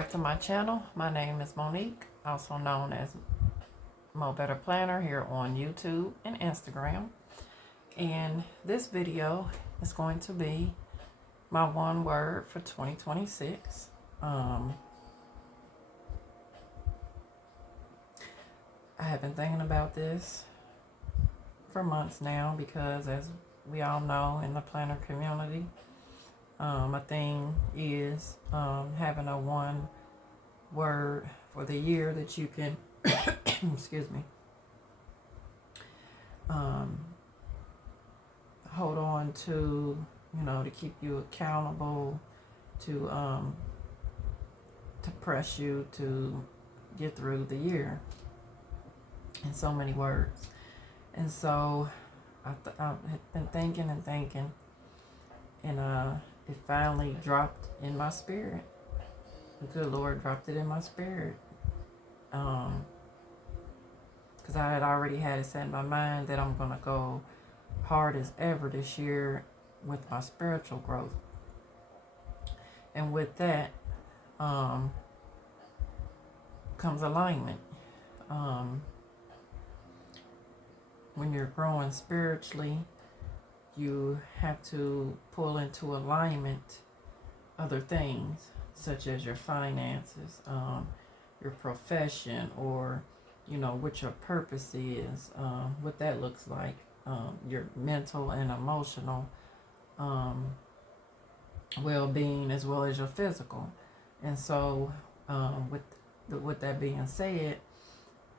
back to my channel. My name is Monique, also known as Mo Better Planner here on YouTube and Instagram. And this video is going to be my one word for 2026. I have been thinking about this for months now because, as we all know in the planner community, a thing is having a one word for the year that you can excuse me, hold on to, to keep you accountable, to press you to get through the year in so many words. And so I've been thinking and thinking, and it finally dropped in my spirit. The good Lord dropped it in my spirit. Because I had already had it set in my mind that I'm going to go hard as ever this year with my spiritual growth. And with that comes alignment. When you're growing spiritually, you have to pull into alignment other things, such as your finances, your profession, or what your purpose is, what that looks like, your mental and emotional well-being, as well as your physical. And so with that being said,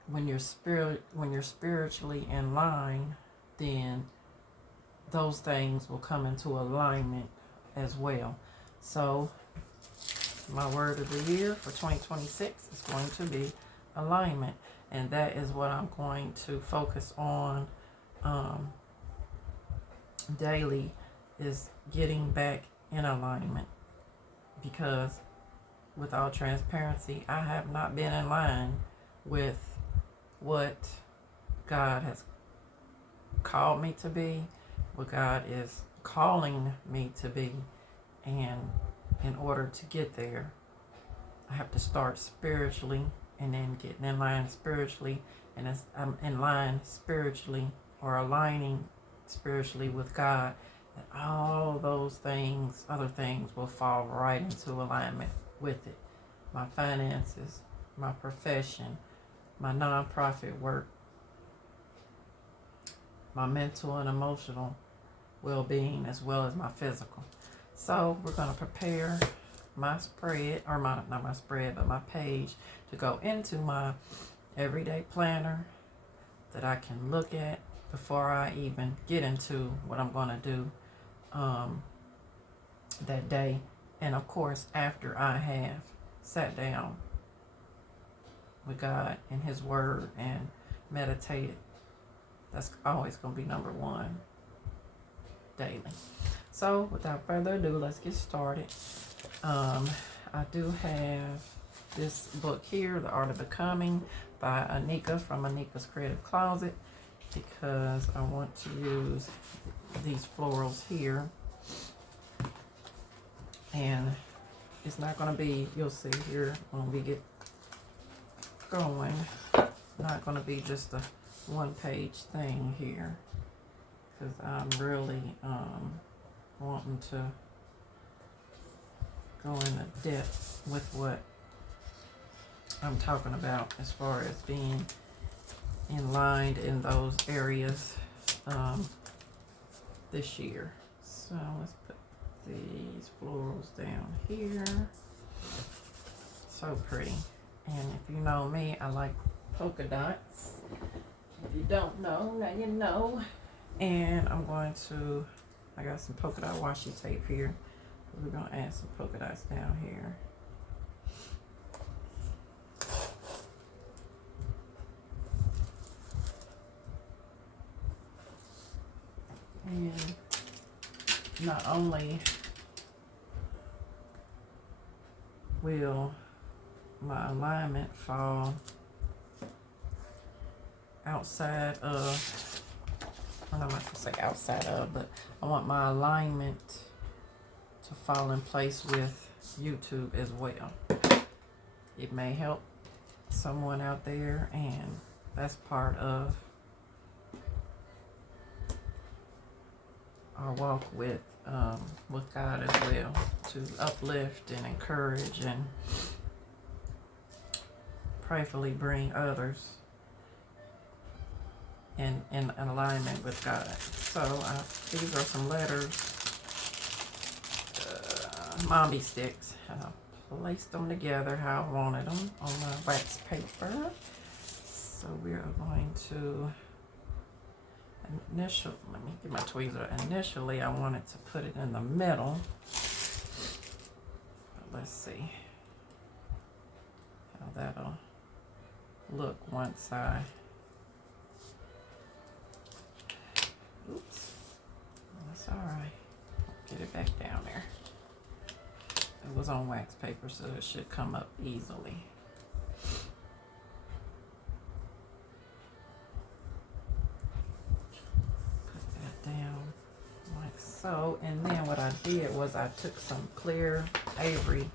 when you're spiritually in line, then those things will come into alignment as well. So my word of the year for 2026 is going to be alignment, and that is what I'm going to focus on daily, is getting back in alignment, because with all transparency, I have not been in line with what God has called me to be, what God is calling me to be. And in order to get there, I have to start spiritually, and then getting in line spiritually. And as I'm in line spiritually, or aligning spiritually with God, and all those things, other things, will fall right into alignment with it. My finances, my profession, my nonprofit work, my mental and emotional well-being, as well as my physical. So we're going to prepare my spread, or not my spread, but my page, to go into my everyday planner that I can look at before I even get into what I'm going to do that day. And of course, after I have sat down with God and His Word and meditated. That's always going to be number one daily. So without further ado, let's get started. I do have this book here, The Art of Becoming, by Anika, from Anika's Creative Closet, because I want to use these florals here. And it's not going to be, you'll see here when we get going, not going to be just a one-page thing here, because I'm really wanting to go into depth with what I'm talking about as far as being in line in those areas this year. So let's put these florals down here. So pretty. And if you know me, I like polka dots. If you don't know, now you know. And I'm going to, I got some polka dot washi tape here. We're going to add some polka dots down here. And not only will my alignment fall outside of, I'm not going to say outside of, but I want my alignment to fall in place with YouTube as well. it may help someone out there, and that's part of our walk with God as well, to uplift and encourage and prayerfully bring others in alignment with God. So these are some letters, Mommy sticks. I placed them together how I wanted them on my wax paper. So we are going to let me get my tweezer. Initially, I wanted to put it in the middle. But let's see how that'll look once I, oops, that's all right. Get it back down there. It was on wax paper, so it should come up easily. Down like so, and then what I did was I took some clear Avery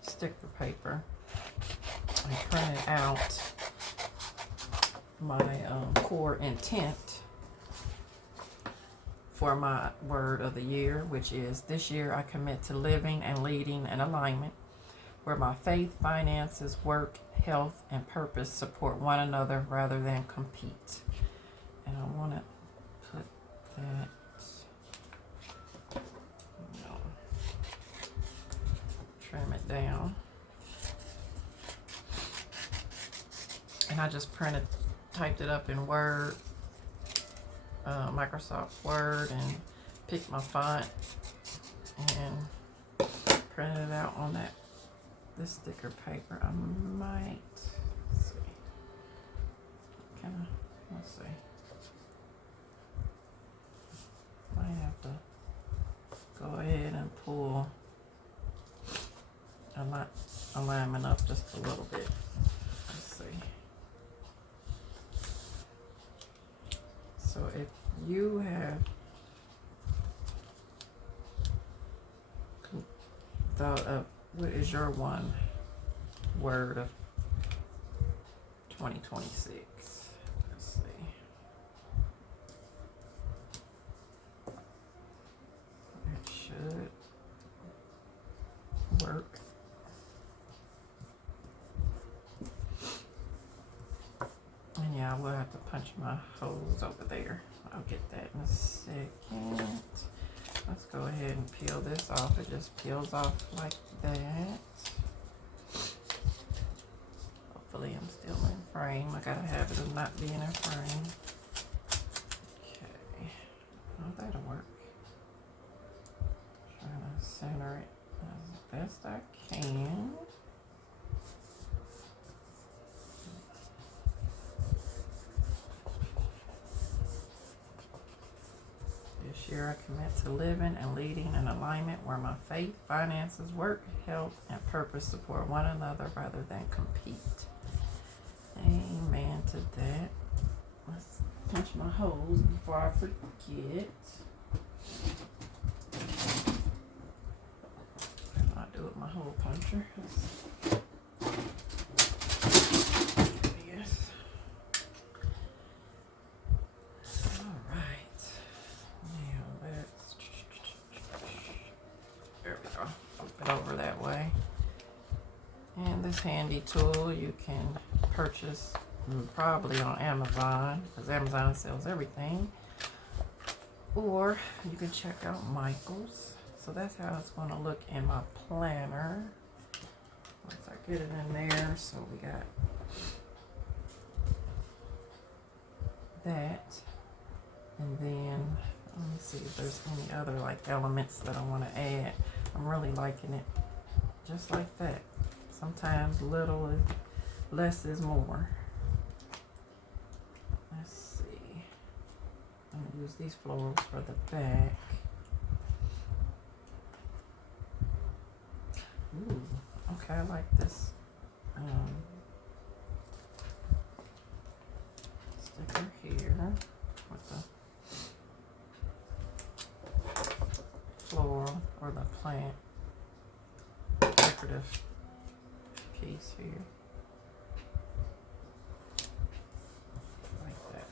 sticker paper and printed out my core intent for my word of the year, which is, this year I commit to living and leading in alignment where my faith, finances, work, health, and purpose support one another rather than compete. And I want to put that, trim it down. And I just typed it up in Word, Microsoft Word, and picked my font and printed it out on this sticker paper. I might see. Let's see. Might have to go ahead and pull alignment up just a little bit. Let's see. So if you have thought of what is your one word of 2026, let's see. It should work. And yeah, I will have to punch my holes over there. I'll get that in a second. Let's go ahead and peel this off. It just peels off like that. Hopefully I'm still in frame. I got a habit of not being in frame. Okay. Oh, that'll work. Trying to center it as best I can. This year I commit to living and leading in alignment where my faith, finances, work, health, and purpose support one another rather than compete. Amen to that. Let's punch my holes before I forget. What do I do with my hole puncher? Yes. All right. Now let's. There we go. Flip it over that way. And this handy tool you can purchase probably on Amazon, because Amazon sells everything, or you can check out Michael's. So that's how it's going to look in my planner once I get it in there. So we got that, and then let me see if there's any other like elements that I want to add. I'm really liking it just like that. Sometimes less is more. Let's see. I'm going to use these florals for the back. Ooh, okay, I like this sticker here with the floral or the plant decorative piece here. Like that.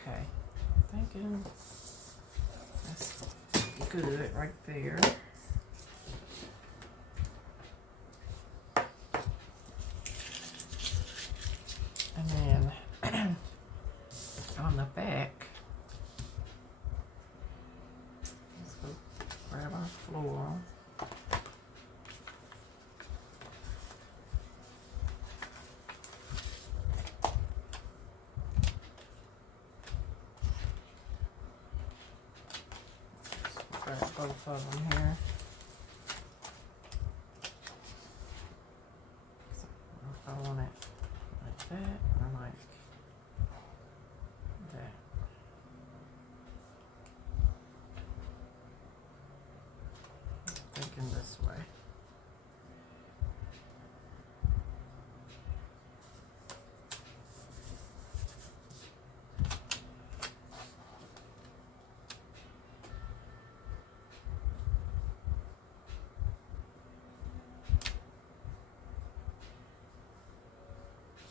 Okay, thinking that's good right there. And then on the back, let's go grab our floral. Grab both of them here. So if I want it like that, or like that. Thinking this way.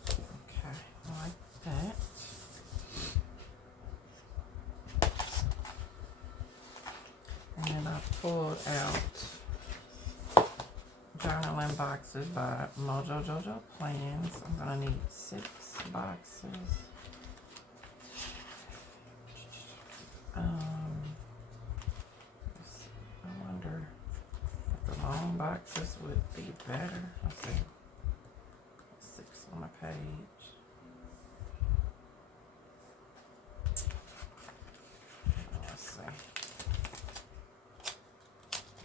Okay, like that. And then I pulled out journaling boxes by Mojo Jojo Plans. I'm gonna need 6 boxes. I wonder if the long boxes would be better. Let's see. 6 on a page. Let's see.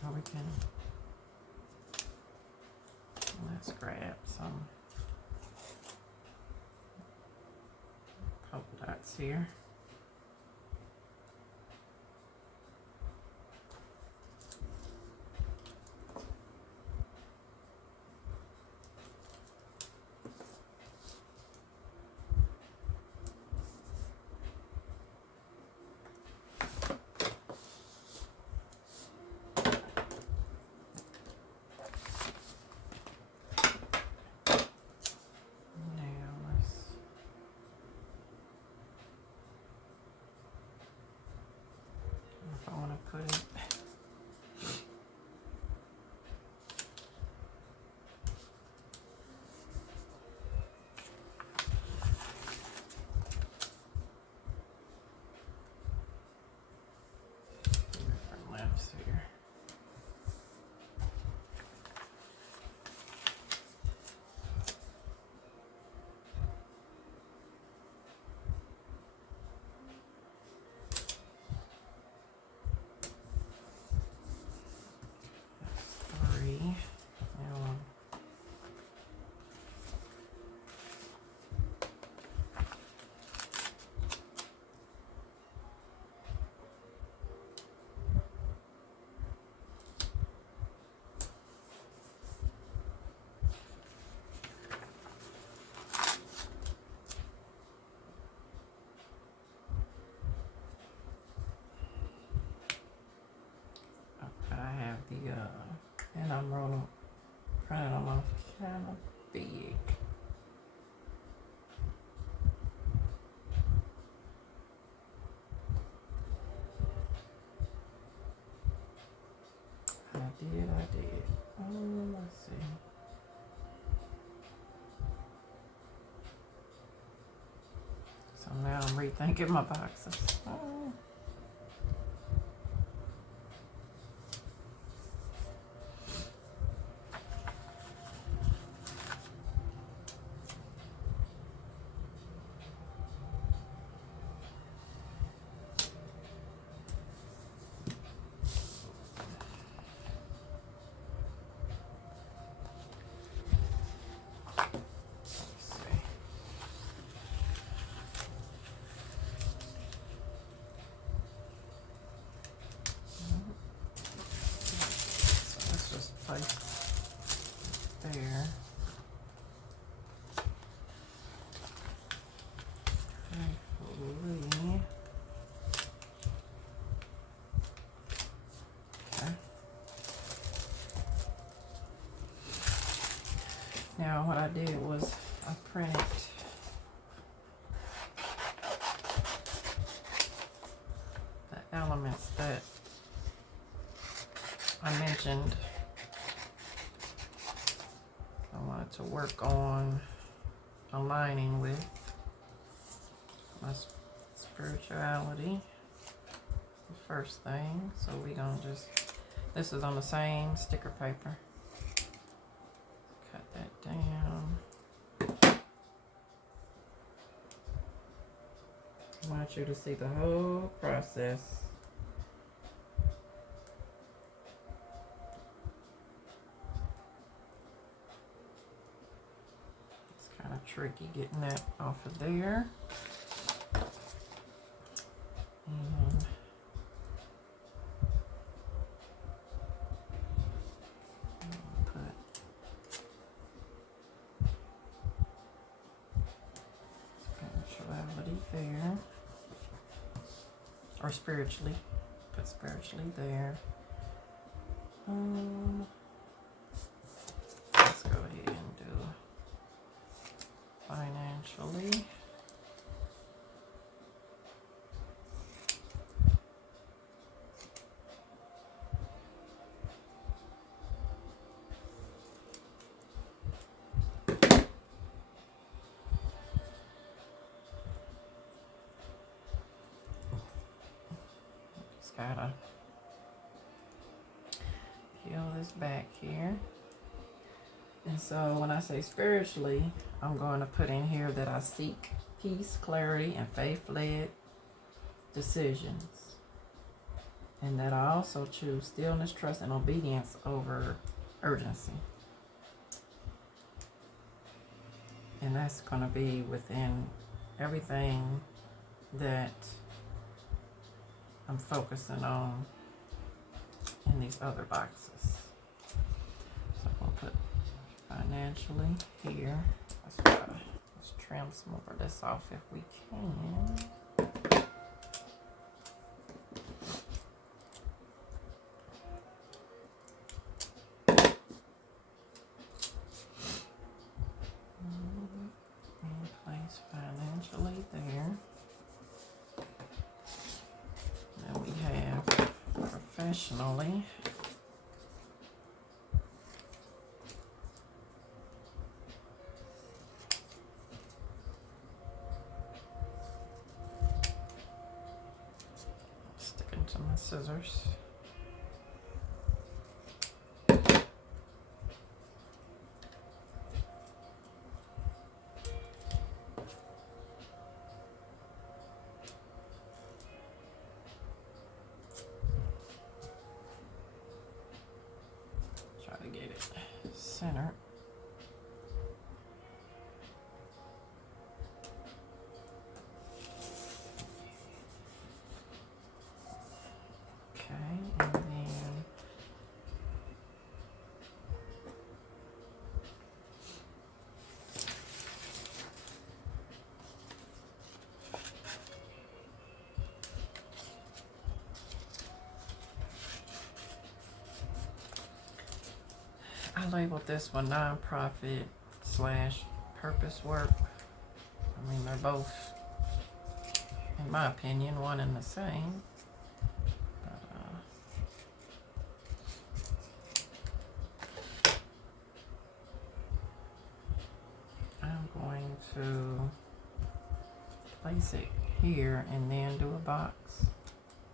Or we can, let's grab some polka dots here. I want to put it different lengths here. That's 3. Now, I have the and I'm rolling, printing them off kind of big. I did. Oh, let's see. So now I'm rethinking my boxes. Oh. Let's see. Now what I did was I printed the elements that I mentioned I wanted to work on aligning with my spirituality. The first thing, so we gonna just, this is on the same sticker paper. Cut that down. I want you to see the whole process. It's kind of tricky getting that off of there. And put spirituality there. Or spiritually. Put spiritually there. Let's go ahead and do financially. Just gotta peel this back here. And so when I say spiritually, I'm going to put in here that I seek peace, clarity, and faith-led decisions. And that I also choose stillness, trust, and obedience over urgency. And that's going to be within everything that I'm focusing on in these other boxes. So I'm going to put financially here. Let's trim some of this off if we can. And place financially there. Then we have professionally. Sticking to my scissors. Try to get it centered. Okay, and then I labeled this one nonprofit / purpose work. I mean, they're both, in my opinion, one and the same. I'm going to place it here and then do a box.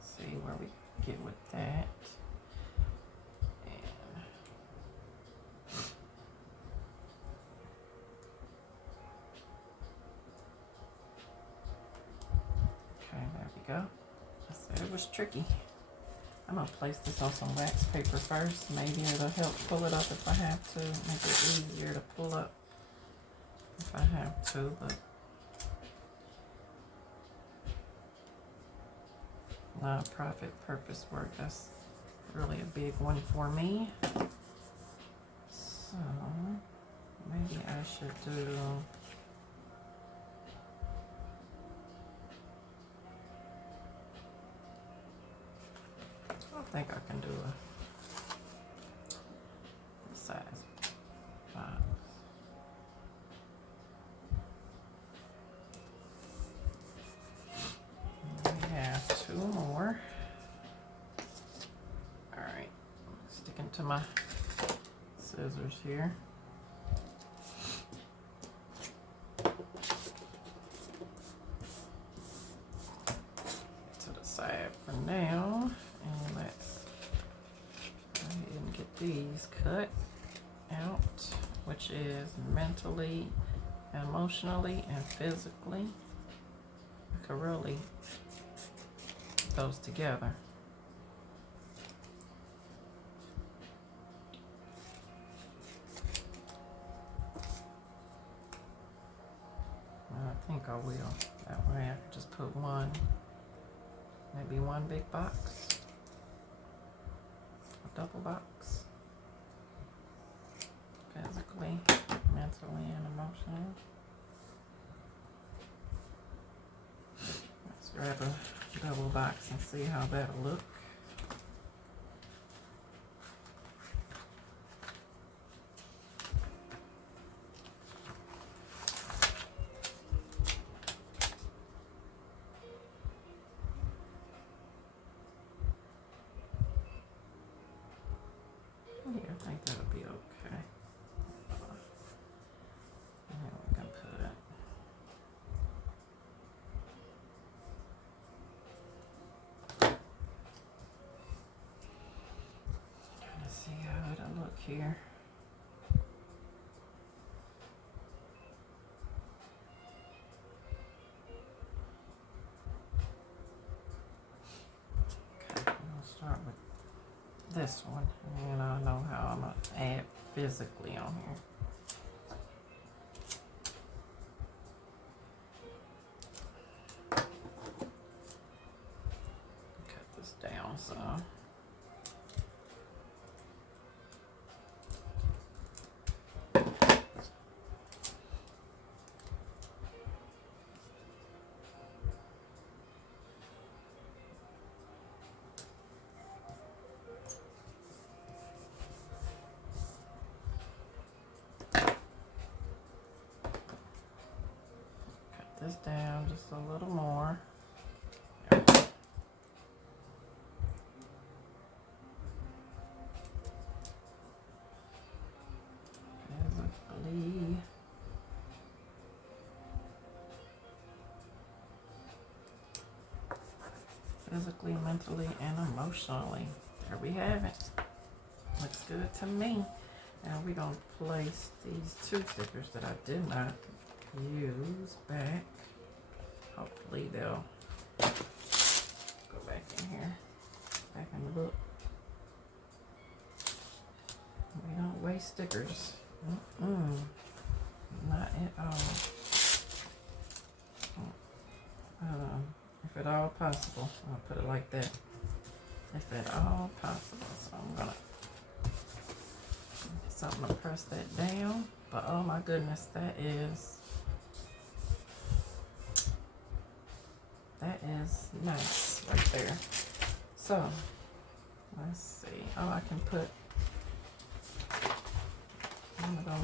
See where we get with that. Okay, there we go. I said it was tricky. I'm gonna place this on some wax paper first. Maybe it'll help pull it up if I have to. Make it easier to pull up if I have to, but nonprofit purpose work, that's really a big one for me. So maybe I should do, I think I can do a size 5. Sticking to my scissors here. To the side for now, and let's go ahead and get these cut out, which is mentally, emotionally, and physically. I could really put those together. I think I will. That way I can just put one, maybe one big box, a double box, physically, mentally, and emotionally. Let's grab a double box and see how that'll look. Yeah, I think that'll be okay. And then we can put it. Trying to see how it'll look here. Okay, we'll start with this one, and I know how I'm gonna add physically on here. Cut this down some. This down just a little more. Physically. Physically, mentally, and emotionally. There we have it. Looks good to me. Now we're going to place these two stickers that I did not use back. Hopefully they'll go back in here, back in the book. We don't waste stickers. Not at all. If at all possible, I'll put it like that. If at all possible. So I'm gonna get something to press that down. But oh my goodness, that is nice right there. So let's see. Oh, I can put one of them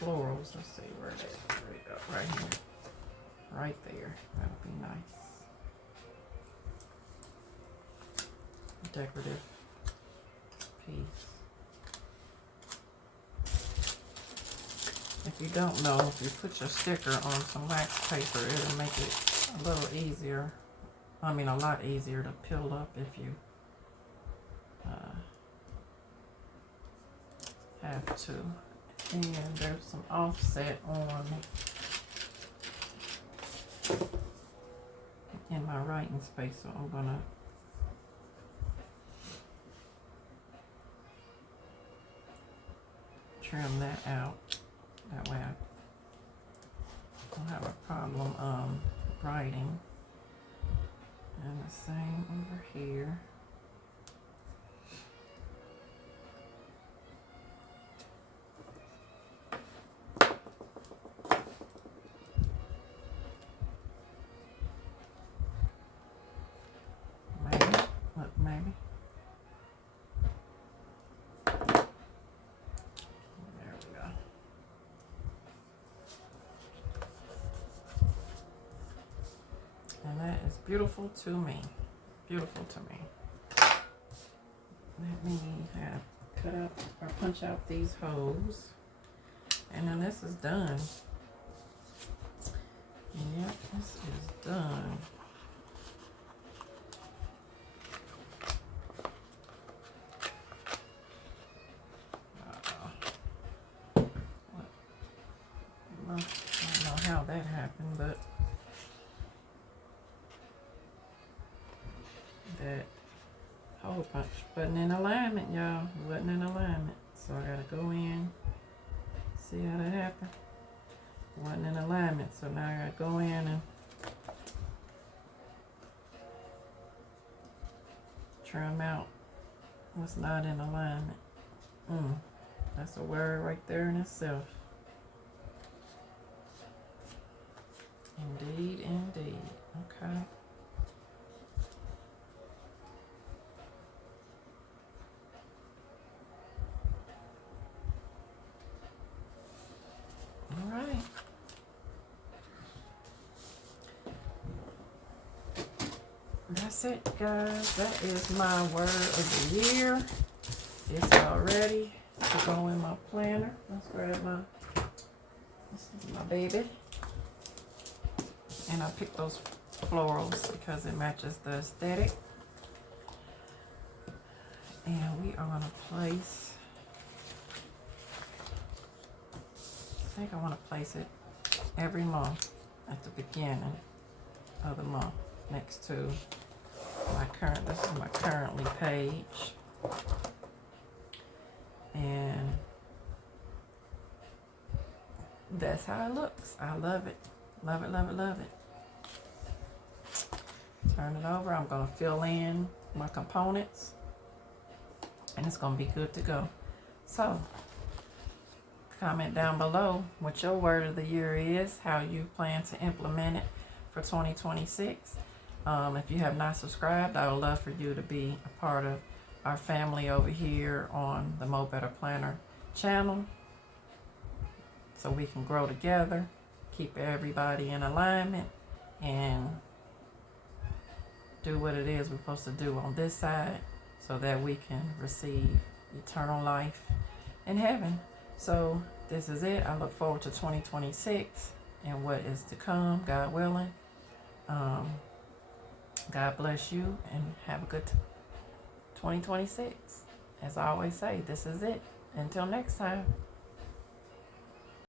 florals. Let's see where it is. There we go. Right here. Right there. That'll be nice. Decorative piece. If you don't know, if you put your sticker on some wax paper, it'll make it a little easier. I mean, a lot easier to peel up if you have to. And there's some offset on in my writing space, so I'm gonna trim that out. That way I don't have a problem writing. And the same over here. Maybe. Look, maybe. There we go. And that is beautiful to me. Beautiful to me. Let me have cut out or punch out these holes. And then this is done. Yep, this is done. I don't know how that happened, but that hole punch wasn't in alignment, y'all. It wasn't in alignment. So I gotta go in. See how that happened? Wasn't in alignment. So now I gotta go in and trim out what's not in alignment. That's a word right there in itself. Indeed, indeed. Okay. All right. That's it, guys. That is my word of the year. It's all ready to go in my planner. Let's grab this is my baby. And I picked those florals because it matches the aesthetic. And we are gonna place, I think I wanna place it every month at the beginning of the month next to my current, this is my currently page. And that's how it looks. I love it. Love it, love it, love it. Turn it over. I'm going to fill in my components. And it's going to be good to go. So, comment down below what your word of the year is, how you plan to implement it for 2026. If you have not subscribed, I would love for you to be a part of our family over here on the Mo Better Planner channel, so we can grow together, keep everybody in alignment, and do what it is we're supposed to do on this side so that we can receive eternal life in heaven. So this is it. I look forward to 2026 and what is to come, God willing. God bless you and have a good 2026. As I always say, this is it. Until next time.